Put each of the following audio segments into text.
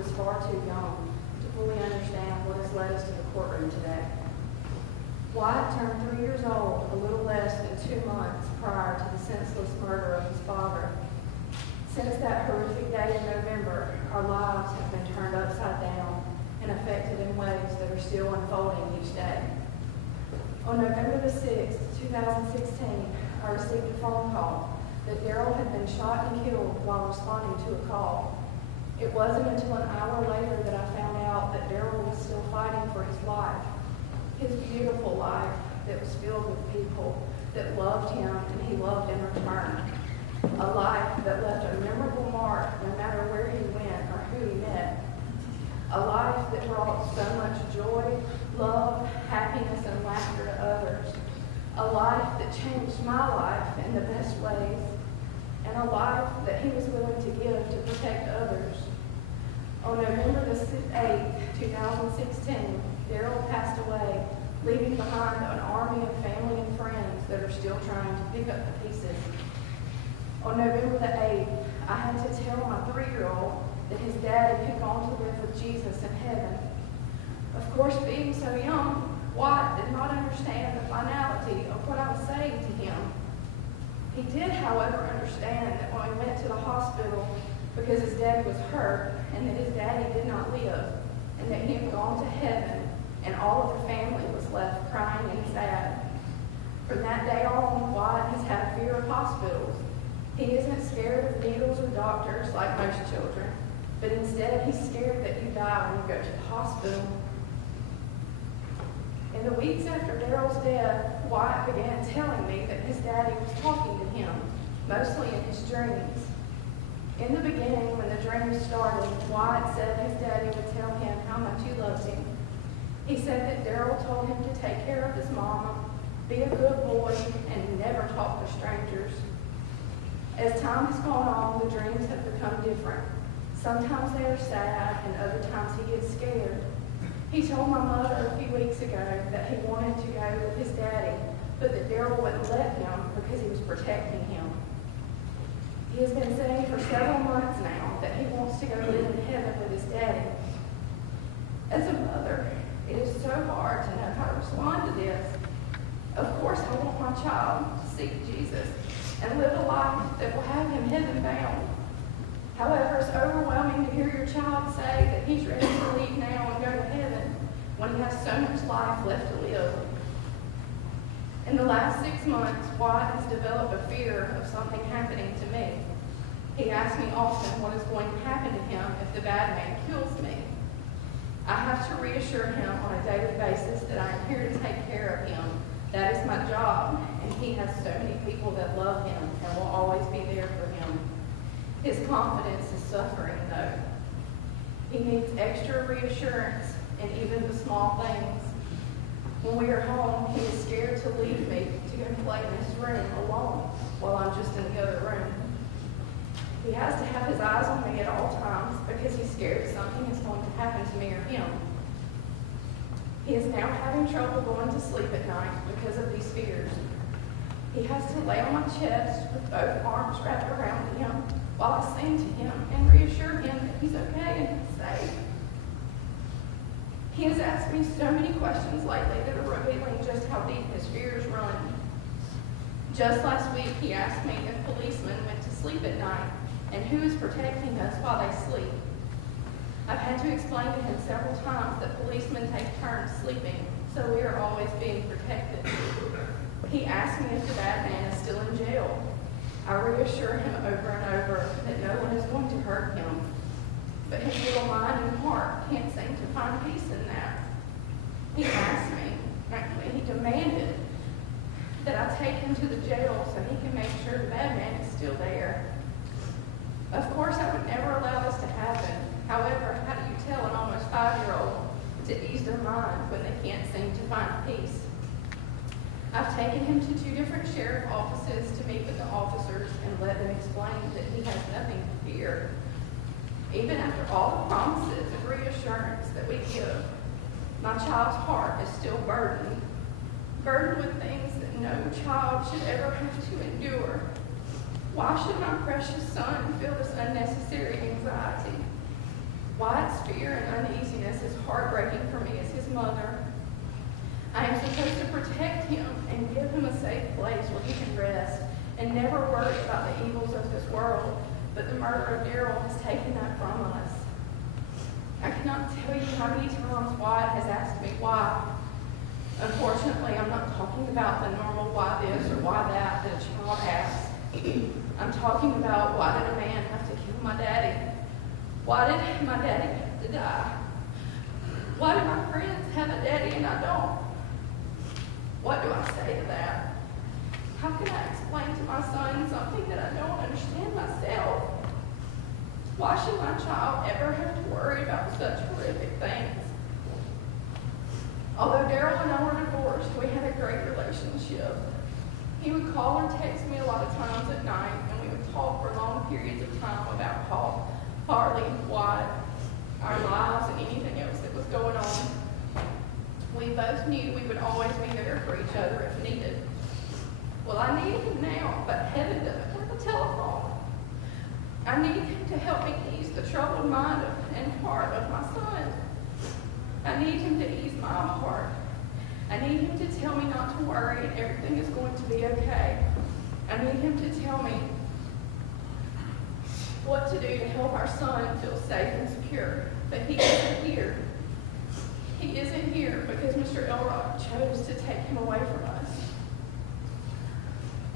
was far too young to fully understand what has led us to the courtroom today. Wyatt turned 3 years old a little less than 2 months prior to the senseless murder of his father. Since that horrific day in November, our lives have been turned upside down and affected in ways that are still unfolding each day. On November the 6th, 2016, I received a phone call that Daryl had been shot and killed while responding to a call. It wasn't until an hour later that I found out that Daryl was still fighting for his life, his beautiful life that was filled with people that loved him and he loved in return. A life that left a memorable mark no matter where he went or who he met. A life that brought so much joy, love, happiness, and laughter to others. A life that changed my life in the best ways. And a life that he was willing to give to protect others. On November the 8th, 2016, Daryl passed away, leaving behind an army of family and friends that are still trying to pick up the pieces. On November the 8th, I had to tell my 3-year-old that his daddy had gone to live with Jesus in heaven. Of course, being so young, Wyatt did not understand the finality of what I was saying to him. He did, however, understand that when we went to the hospital because his daddy was hurt and that his daddy did not live and that he had gone to heaven and all of the family was left crying and sad. From that day on, Wyatt has had fear of hospitals. He isn't scared of needles or doctors like most children, but instead he's scared that you die when you go to the hospital. In the weeks after Daryl's death, Wyatt began telling me that his daddy was talking to him, mostly in his dreams. In the beginning, when the dreams started, Wyatt said his daddy would tell him how much he loves him. He said that Daryl told him to take care of his mama, be a good boy, and never talk to strangers. As time has gone on, the dreams have become different. Sometimes they are sad, and other times he gets scared. He told my mother a few weeks ago that he wanted to go with his daddy, but that Daryl wouldn't let him because he was protecting him. He has been saying for several months now that he wants to go live in heaven with his daddy. As a mother, it is so hard to know how to respond to this. Of course, I want my child to seek Jesus and live a life that will have him heaven-bound. However, it's overwhelming to hear your child say that he's ready to leave now and go to heaven when he has so much life left to live. In the last 6 months, Wyatt has developed a fear of something happening to me. He asks me often what is going to happen to him if the bad man kills me. I have to reassure him on a daily basis that I am here to take care of him. That is my job, and he has so many people that love him and will always be there for him. His confidence is suffering, though. He needs extra reassurance in even the small things. When we are home, he is scared to leave me to go play in his room alone while I'm just in the other room. He has to have his eyes on me at all times because he's scared something is going to happen to me or him. He is now having trouble going to sleep at night because of these fears. He has to lay on my chest with both arms wrapped around him while I sing to him and reassure him that he's okay and he's safe. He has asked me so many questions lately that are revealing just how deep his fears run. Just last week, he asked me if policemen went to sleep at night and who is protecting us while they sleep. I've had to explain to him several times that policemen take turns sleeping, so we are always being protected. He asked me if the bad man is still in jail. I reassure him over and over that no one is going to hurt him, but his little mind and heart can't seem to find peace in that. He asked me, actually he demanded, that I take him to the jail so he can make sure the bad man is still there. Of course, I would never allow this to happen. However, how do you tell an almost 5-year-old to ease their mind when they can't seem to find peace? I've taken him to 2 different sheriff offices to meet with the officers and let them explain that he has nothing to fear. Even after all the promises of reassurance that we give, my child's heart is still burdened with things that no child should ever have to endure. Why should my precious son feel this unnecessary anxiety? Wyatt's fear and uneasiness is heartbreaking for me as his mother. I am supposed to protect him and give him a safe place where he can rest and never worry about the evils of this world, but the murder of Daryl has taken that from us. I cannot tell you how many times Wyatt has asked me why. Unfortunately, I'm not talking about the normal why this or why that a child asks. I'm talking about, why did a man have to kill my daddy? Why did my daddy have to die? Why do my friends have a daddy and I don't? What do I say to that? How can I explain to my son something that I don't understand myself? Why should my child ever have to worry about such horrific things? Although Daryl and I were divorced, we had a great relationship. He would call or text me a lot of times at night, and we would talk for long periods of time about Paul, Harley, Wyatt, our lives, and anything else that was going on. We both knew we would always be there for each other if needed. Well, I need him now, but heaven doesn't have a telephone. I need him to help me ease the troubled mind and heart of my son. I need him to ease my heart. I need him to tell me not to worry and everything is going to be okay. I need him to tell me what to do to help our son feel safe and secure. But he isn't here. He isn't here because Mr. Elrod chose to take him away from us.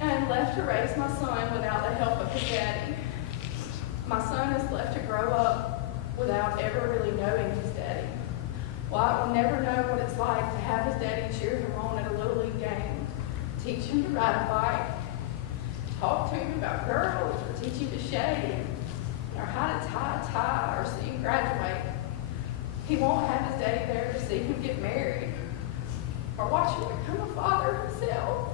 And I'm left to raise my son without the help of his daddy. My son is left to grow up without ever really knowing his daddy. Wyatt will never know what it's like to have his daddy cheer him on at a Little League game, teach him to ride a bike, talk to him about girls, or teach him to shave, or how to tie a tie, or see him graduate. He won't have his daddy there to see him get married, or watch him become a father himself.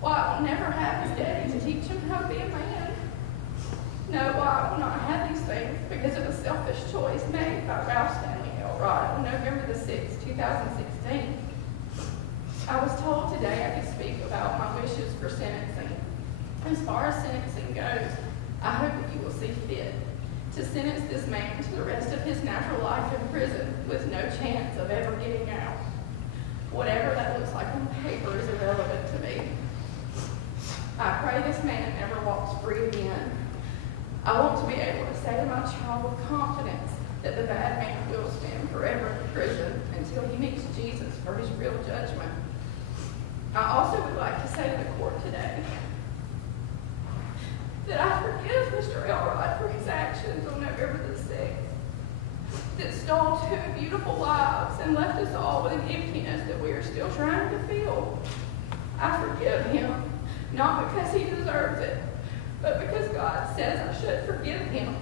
Wyatt will never have his daddy to teach him how to be a man. No, Wyatt will not have these things because of a selfish choice made by Ralph Stanley Elrod on November the 6th, 2016. I was told today I could speak about my wishes for sentencing. As far as sentencing goes, I hope that you will see fit to sentence this man to the rest of his natural life in prison with no chance of ever getting out. Whatever that looks like on paper is irrelevant to me. I pray this man never walks free again. I want to be able to say to my child with confidence that the bad man will spend forever in prison until he meets Jesus for his real judgment. I also would like to say to the court today that I forgive Mr. Elrod for his actions on November the 6th that stole 2 beautiful lives and left us all with an emptiness that we are still trying to fill. I forgive him, not because he deserves it, but because God says I should forgive him.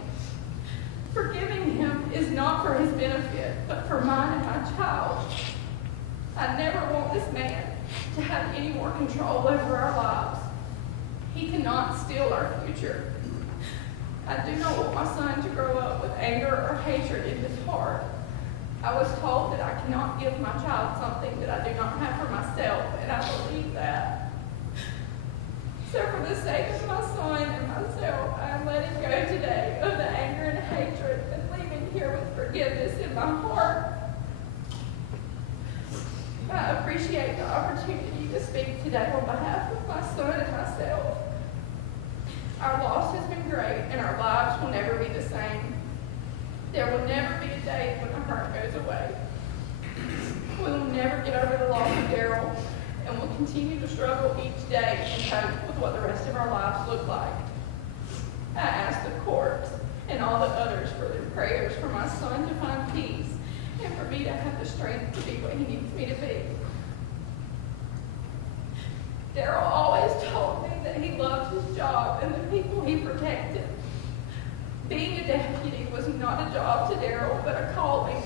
Forgiving him is not for his benefit, but for mine and my child. I never want this man to have any more control over our lives. He cannot steal our future. I do not want my son to grow up with anger or hatred in his heart. I was told that I cannot give my child something that I do not have for myself, and I believe that. So for the sake of my son and myself, I am letting go today of the anger and hatred and leaving here with forgiveness in my heart. I appreciate the opportunity to speak today on behalf of my son and myself. Our loss has been great, and our lives will never be the same. There will never be a day when the hurt goes away. We will never get over the loss of Daryl, and we'll continue to struggle each day and cope with what the rest of our lives look like. I ask the courts and all the others for their prayers for my son to find peace and for me to have the strength to be what he needs me to be. Daryl always told me that he loved his job and the people he protected. Being a deputy was not a job to Daryl, but a calling.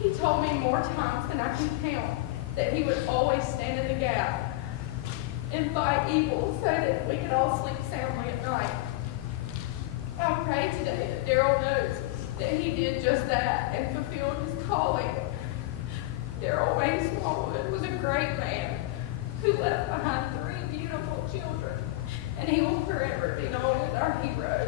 He told me more times than I can count that he would always stand in the gap and fight evil so that we could all sleep soundly at night. I pray today that Daryl knows that he did just that and fulfilled his calling. Daryl Wayne Smallwood was a great man who left behind 3 beautiful children, and he will forever be known as our hero.